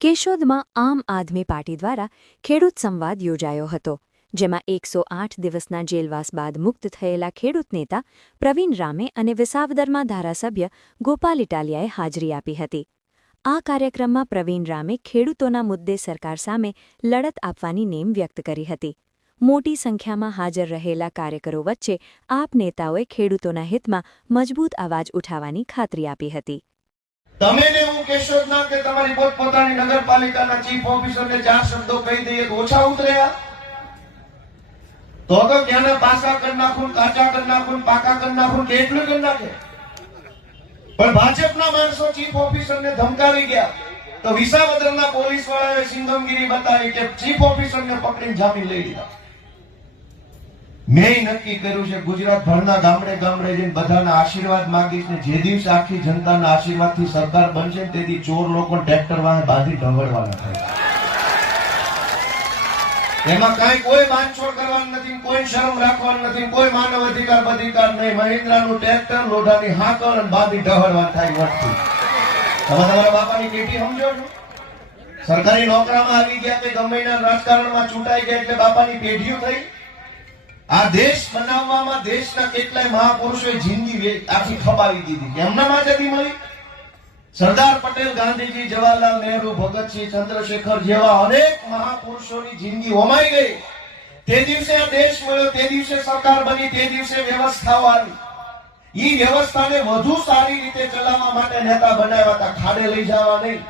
કેશોદમાં આમ આદમી પાર્ટી દ્વારા ખેડૂત સંવાદ યોજાયો હતો, જેમાં 108 દિવસના જેલવાસ બાદ મુક્ત થયેલા ખેડૂત નેતા પ્રવીણ રામે અને વિસાવદરમાં ધારાસભ્ય ગોપાલ ઇટાલિયાએ હાજરી આપી હતી. આ કાર્યક્રમમાં પ્રવીણ રામે ખેડૂતોના મુદ્દે સરકાર સામે લડત આપવાની નેમ વ્યક્ત કરી હતી. મોટી સંખ્યામાં હાજર રહેલા કાર્યકરો વચ્ચે આપ નેતાઓએ ખેડૂતોના હિતમાં મજબૂત અવાજ ઉઠાવવાની ખાતરી આપી હતી. તમે ને હું કેશોદના કે તમારી પોતપોતાની નગરપાલિકાના ચીફ ઓફિસરને 4 શબ્દો કહી દઈએ તો ઓછા ઉતર્યા? તો ક્યાંના પાસા કરી નાખું, કાચા કરી નાખું, પાકા કરી નાખું, કેટલું કરી નાખે. પણ ભાજપના માણસો ચીફ ઓફિસરને ધમકાવી ગયા તો વિસાવદરના પોલીસ વાળાએ સિંગમગીરી બતાવી કે ચીફ ઓફિસરને પકડીને જામીન લઈ લીધા. મેં નક્કી કર્યું છે ગુજરાત ભરના ગામડે ગામડે જઈને બધાના આશીર્વાદ માંગીશ ને જે દિવસે આખી જનતાના આશીર્વાદથી સરકાર બનશે તેથી ચોર લોકો ટ્રેક્ટર વાળા બાંધી ઢવળવાના થાય. એમાં કાંઈ કોઈ બાંધછોડ કરવાનું નથી, કોઈ શરમ રાખવાનું નથી, કોઈ માનવ અધિકાર નહીં. મહિન્દ્રાનું ટ્રેક્ટર, લોઢાની હાકલ અને બાંધી ઢવળવા થાય વટથી. તમે તમારા બાપાની પેટી સમજો છો? સરકારી નોકરામાં આવી ગયા કે ગમેના રાજકારણમાં ચૂંટાઈ ગયા એટલે બાપાની પેઢીઓ થઈ. આ દેશ બનાવવામાં દેશના કેટલાય મહાપુરુષોએ જિંદગી આખી ખપાવી દીધી. એમના માટેથી મળી. સરદાર પટેલ, ગાંધીજી, જવાહરલાલ નહેરુ, ભગતસિંહ, ચંદ્રશેખર જેવા અનેક મહાપુરુષોની જિંદગી હોમાઈ ગઈ. તે દિવસે આ દેશ મળ્યો, તે દિવસે સરકાર બની, તે દિવસે વ્યવસ્થાઓ આવી. ઈ વ્યવસ્થાને વધુ સારી રીતે ચલાવવા માટે નેતા બનાવ્યા હતા, ખાડે લઈ જવા નહીં.